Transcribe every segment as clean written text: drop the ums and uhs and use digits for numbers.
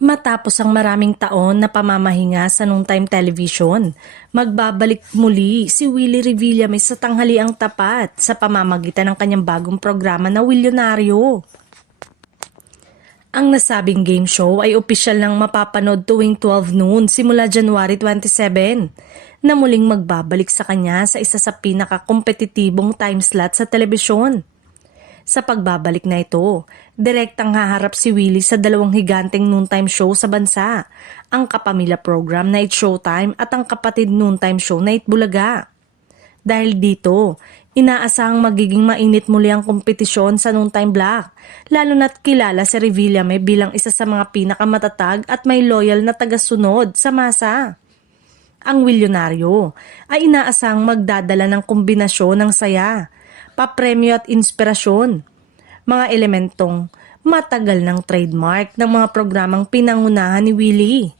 Matapos ang maraming taon na pamamahinga sa noontime television, magbabalik muli si Willie Revillame sa Tanghaliang Tapat sa pamamagitan ng kanyang bagong programa na Wilyonaryo. Ang nasabing game show ay opisyal nang mapapanood tuwing 12 noon simula January 27 na muling magbabalik sa kanya sa isa sa pinakakompetitibong time slot sa telebisyon. Sa pagbabalik na ito, direktang haharap si Willie sa dalawang higanteng noontime show sa bansa, ang kapamilya program na It's Showtime at ang kapatid noontime show na Itbulaga. Dahil dito, inaasahang magiging mainit muli ang kompetisyon sa noontime block, lalo na't kilala si Revillame bilang isa sa mga pinakamatatag at may loyal na tagasunod sa masa. Ang Wilyonaryo ay inaasahang magdadala ng kombinasyon ng saya, papremyo at inspirasyon, mga elementong matagal ng trademark ng mga programang pinangunahan ni Willie.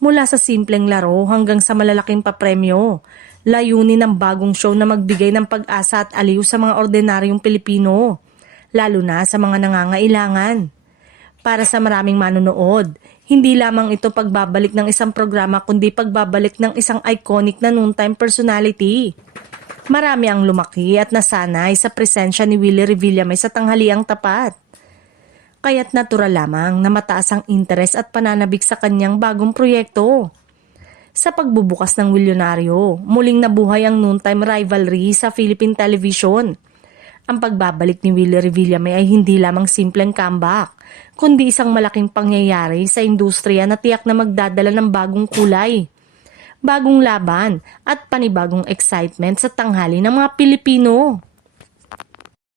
Mula sa simpleng laro hanggang sa malalaking papremyo, layunin ng bagong show na magbigay ng pag-asa at aliw sa mga ordinaryong Pilipino, lalo na sa mga nangangailangan. Para sa maraming manonood, hindi lamang ito pagbabalik ng isang programa kundi pagbabalik ng isang iconic na noontime personality. Marami ang lumaki at nasanay sa presensya ni Willie Revillame sa Tanghaliang Tapat. Kaya't natural lamang na mataas ang interes at pananabik sa kanyang bagong proyekto. Sa pagbubukas ng Wilyonaryo, muling nabuhay ang noontime rivalry sa Philippine television. Ang pagbabalik ni Willie Revillame ay hindi lamang simpleng comeback, kundi isang malaking pangyayari sa industriya na tiyak na magdadala ng bagong kulay, bagong laban at panibagong excitement sa tanghali ng mga Pilipino.